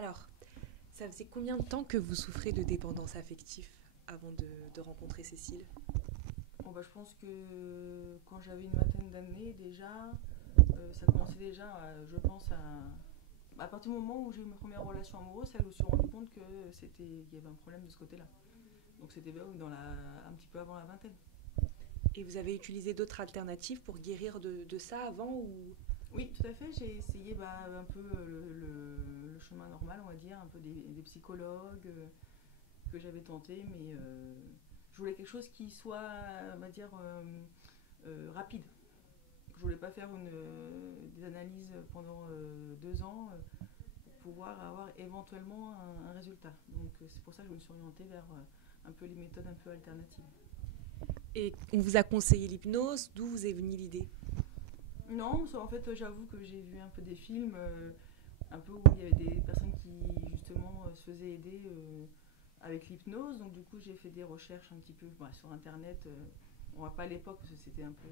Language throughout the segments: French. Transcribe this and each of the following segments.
Alors, ça faisait combien de temps que vous souffrez de dépendance affective avant de rencontrer Cécile? Bon, bah, je pense que quand j'avais une vingtaine d'années déjà, ça commençait déjà, à partir du moment où j'ai eu mes premières relations amoureuses, je me suis rendu compte qu'il y avait un problème de ce côté-là. Donc c'était oui, un petit peu avant la vingtaine. Et vous avez utilisé d'autres alternatives pour guérir de ça avant ou... Oui, tout à fait. J'ai essayé un peu le chemin normal, on va dire, un peu des psychologues que j'avais tenté, mais je voulais quelque chose qui soit, on va dire, rapide. Je voulais pas faire des analyses pendant 2 ans pour pouvoir avoir éventuellement un résultat. Donc c'est pour ça que je me suis orientée vers un peu les méthodes un peu alternatives. Et on vous a conseillé l'hypnose, d'où vous est venue l'idée? Non, en fait, j'avoue que j'ai vu un peu des films, un peu où il y avait des personnes qui justement se faisaient aider avec l'hypnose. Donc du coup, j'ai fait des recherches un petit peu sur Internet. On va pas à l'époque parce que c'était un peu.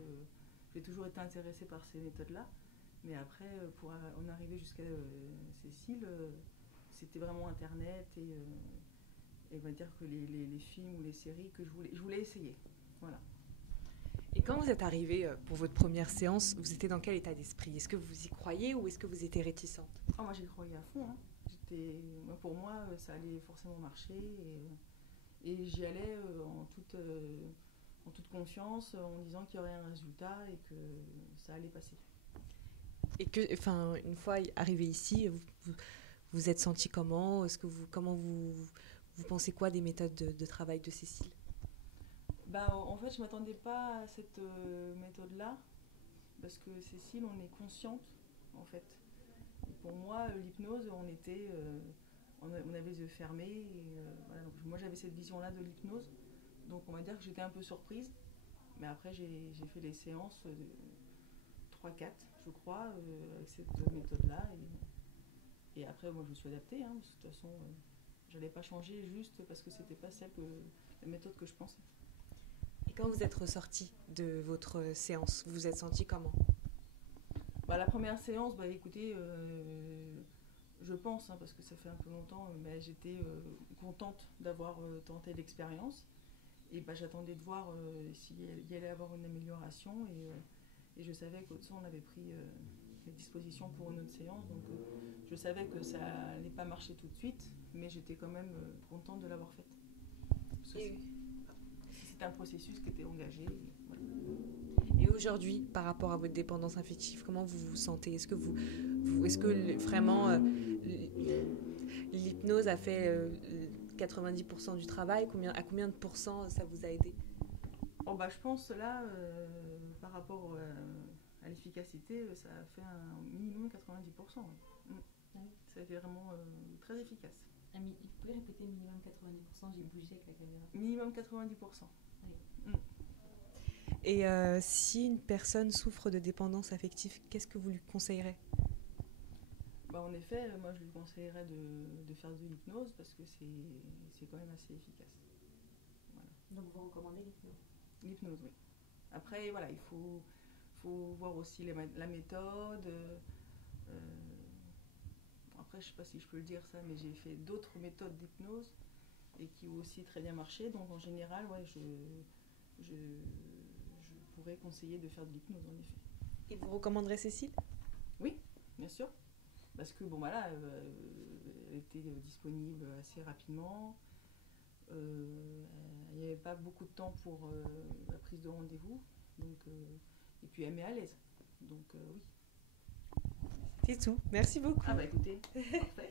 J'ai toujours été intéressée par ces méthodes-là. Mais après, pour en arriver jusqu'à Cécile, c'était vraiment Internet et on va dire que les films ou les séries que je voulais essayer. Voilà. Et quand vous êtes arrivée pour votre première séance, vous étiez dans quel état d'esprit? Est-ce que vous y croyez ou est-ce que vous étiez réticente? Oh, moi, j'y croyais à fond. Hein. Pour moi, ça allait forcément marcher et j'y allais en toute confiance, en disant qu'il y aurait un résultat et que ça allait passer. Et que, enfin, une fois arrivé ici, vous êtes senti comment? Comment vous pensez quoi des méthodes de travail de Cécile? En fait, je ne m'attendais pas à cette méthode-là parce que Cécile, on est consciente en fait. Et pour moi, l'hypnose, on avait les yeux fermés. Voilà, donc moi, j'avais cette vision-là de l'hypnose. Donc on va dire que j'étais un peu surprise. Mais après, j'ai fait les séances 3-4, je crois, avec cette méthode-là. Et après, moi, je me suis adaptée. Hein, parce que de toute façon, je n'allais pas changer juste parce que c'était pas la méthode que je pensais. Et quand vous êtes ressortie de votre séance, vous vous êtes senti comment? La première séance, écoutez, je pense, hein, parce que ça fait un peu longtemps, j'étais contente d'avoir tenté l'expérience. Et j'attendais de voir s'il y allait avoir une amélioration. Et je savais qu'au dessous, on avait pris les dispositions pour une autre séance. Donc je savais que ça n'allait pas marcher tout de suite, mais j'étais quand même contente de l'avoir faite. Parce que c'était un processus qui était engagé. Voilà. Et aujourd'hui, par rapport à votre dépendance affective, comment vous vous sentez? Est-ce que vraiment l'hypnose a fait 90% du travail? À combien de pourcents ça vous a aidé? Je pense là, par rapport à l'efficacité, ça a fait un minimum 90%. Ouais. Ça a été vraiment très efficace. Vous pouvez répéter minimum 90%? J'ai bougé avec la caméra. Minimum 90%. Oui. Et si une personne souffre de dépendance affective, qu'est-ce que vous lui conseillerez? En effet, moi je lui conseillerais de faire de l'hypnose parce que c'est quand même assez efficace. Voilà. Donc vous recommandez l'hypnose? L'hypnose, oui. Après, voilà, il faut voir aussi la méthode. Après, je ne sais pas si je peux le dire ça, mais j'ai fait d'autres méthodes d'hypnose et qui ont aussi très bien marché. Donc en général, ouais, je pourrais conseiller de faire de l'hypnose, en effet. Et vous recommanderez Cécile? Oui, bien sûr. Parce que elle était disponible assez rapidement. Il n'y avait pas beaucoup de temps pour la prise de rendez-vous. Et puis elle met à l'aise. Donc oui. C'est tout. Merci beaucoup. Écoutez, parfait.